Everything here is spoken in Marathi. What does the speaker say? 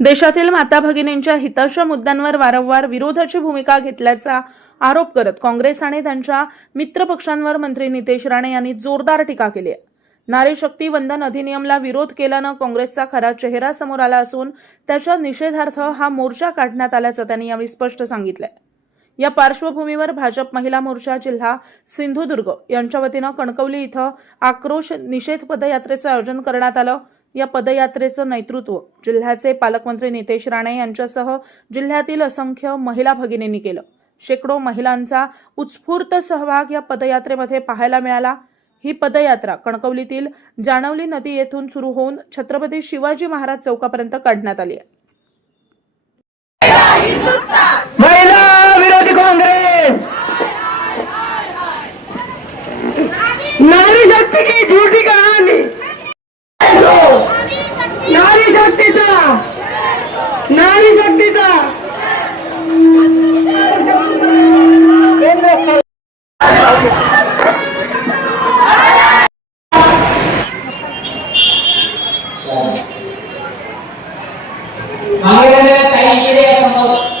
देशातील माता भगिनींच्या हिताच्या मुद्द्यांवर वारंवार विरोधाची भूमिका घेतल्याचा आरोप करत काँग्रेस आणि त्यांच्या मित्रपक्षांवर मंत्री नितेश राणे यांनी जोरदार टीका केली आहे. नारी शक्ती वंदन अधिनियमला विरोध केल्यानं काँग्रेसचा खरा चेहरा समोर आला असून त्याच्या निषेधार्थ हा मोर्चा काढण्यात आल्याचं त्यांनी यावेळी स्पष्ट सांगितलंय. या पार्श्वभूमीवर भाजप महिला मोर्चा जिल्हा सिंधुदुर्ग यांच्या वतीनं कणकवली इथं आक्रोश निषेध पदयात्रेचं आयोजन करण्यात आलं. या पदयात्रेचं नेतृत्व जिल्ह्याचे पालकमंत्री नितेश राणे यांच्यासह जिल्ह्यातील असंख्य महिला भगिनींनी केलं. शेकडो महिलांचा उत्स्फूर्त सहभाग या पदयात्रेमध्ये पाहायला मिळाला. ही पदयात्रा कणकवलीतील जानवली नदी येथून सुरू होऊन छत्रपती शिवाजी महाराज चौकापर्यंत काढण्यात आली आहे. महिला विरोधी कांग्रेस नारी शक्ति की झूठी कहानी, नारी शक्तीचा काही